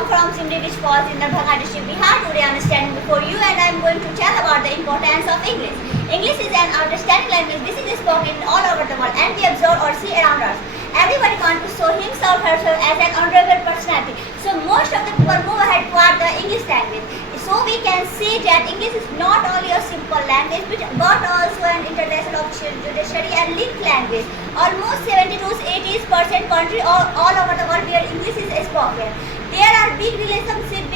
come from Simri, which falls in Darbhanga district, Bihar. Today I am standing before you and I am going to tell about the importance of English. English is an outstanding language. This is spoken all over the world and we observe or see around us. Everybody wants to show himself or herself as an honorable personality. So most of the people move ahead toward the English language. So we can see that English is not only a simple language but also an international judiciary and linked language. Almost 70 to 80% country all over the world where English is spoken. There are big relationships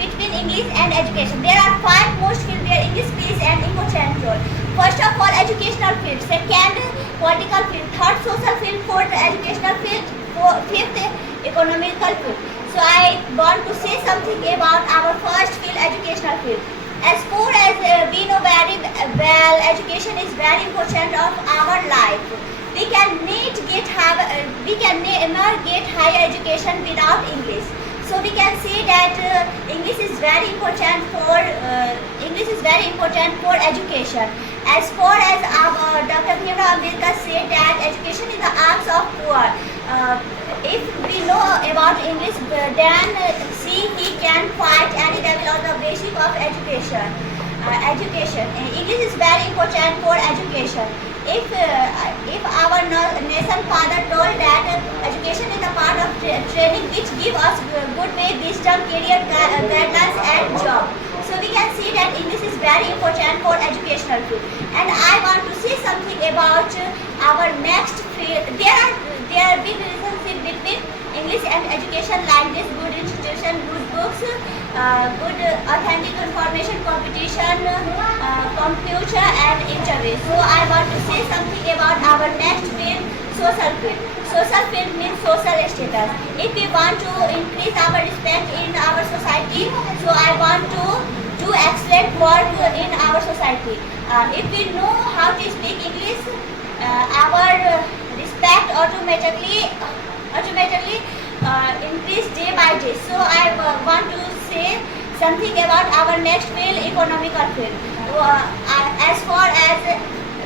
between English and education. There are 5 most fields where English plays an important role. First of all, educational field. Second, political field. Third, social field. Fourth, educational field. Fifth, economical field. So I want to say something about our first field, educational field. As far as we know very well, education is very important of our life. We can never get higher education without English. So we can see that English is very important for education. As far as our Dr. Bhimrao Ambedkar said that education is the arts of poor. If we know about English, then he can fight any devil on the basis of education. English is very important for education. If our nation father told that education is a part of training which give us good way, wisdom, career guidelines and job. So we can see that English is very important for educational field. And I want to say something about our next field. There are big relationship between English and education like this: good institution, good books, good authentic information, competition, computer and interview. So I want to say something about our next field, social field. Social field means social status. If we want to increase our respect in our society, so I want to do excellent work in our society. If we know how to speak English, our respect automatically increase day by day. So I want to say something about our next field, economical field. As far as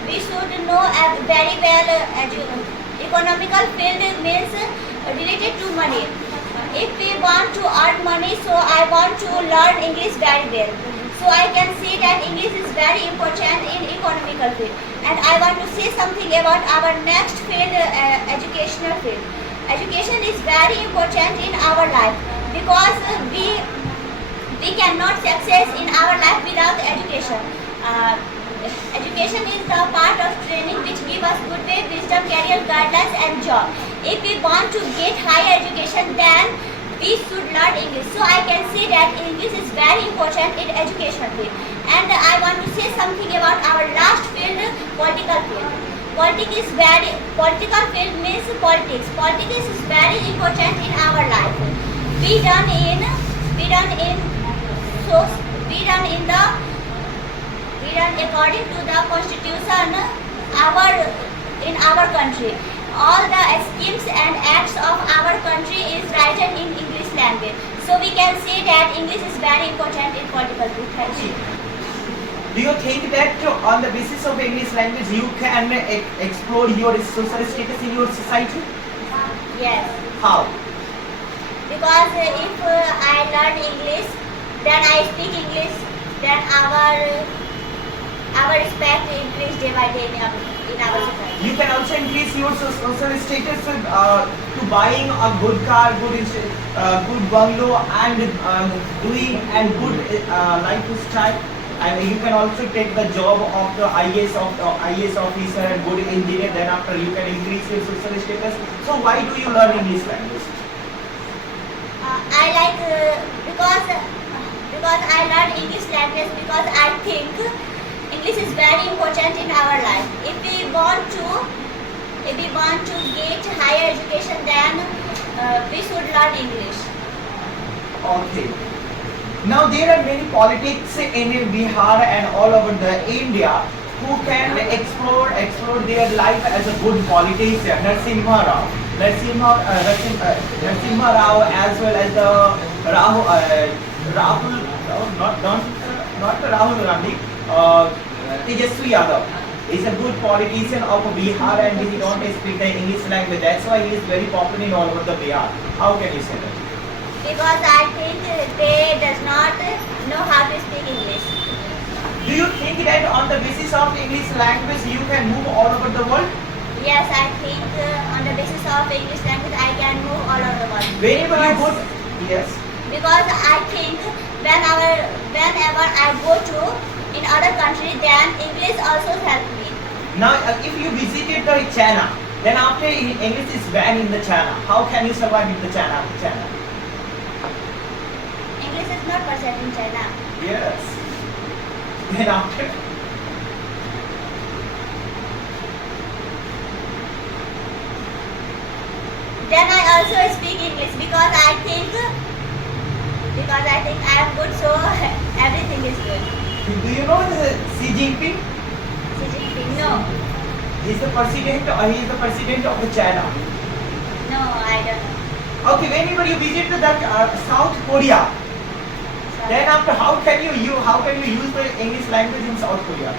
we should know very well, economical field means related to money. If we want to earn money, so I want to learn English very well. So I can say that English is very important in economical field. And I want to say something about our next field, educational field. Education is very important in our life because we cannot success in our life without education. Education is the part of training which give us good way, wisdom, career guidelines and job. If we want to get higher education, then we should learn English. So I can say that English is very important in education field. And I want to say something about our last field, political field. Political field means politics. Politics is very important in our life. We done according to the constitution in our country. All the schemes and acts of our country is written in English language. So we can say that English is very important in political field. Thank you. Do you think that on the basis of English language you can explore your social status in your society? Yes. How? Because if I learn English, then I speak English, then our respect increase day by day in our society. You can also increase your social status to buying a good car, good bungalow, and doing and good lifestyle. And you can also take the job of the IAS officer and good engineer. Then after you can increase your social status. So why do you learn English language? I like because I learn English language because I think English is very important in our life. If we want to get higher education, then we should learn English. Okay. Now there are many politics in Bihar and all over the India who can explore their life as a good politician. Narasimha Rao, as well as the Rahul, not Rahul Gandhi, Tejaswi Yadav is a good politician of Bihar and he don't speak the English language. That's why he is very popular in all over the Bihar. How can you say that? Because I think they does not know how to speak English. Do you think that on the basis of English language you can move all over the world? Yes, I think on the basis of English language I can move all over the world. Whenever you go, Because- yes. Because I think whenever I go to in other country, then English also help me. Now, if you visited the China, then after English is banned in the China, how can you survive in the China? English is not percent in China. Yes. Then after, Then I also speak English because I think I am good, so everything is good. do you know Xi Jinping? Xi Jinping, no, He is the president of the China. no, I don't know. Okay, whenever you visit the South Korea, Sorry. then after how can you use the English language in South Korea?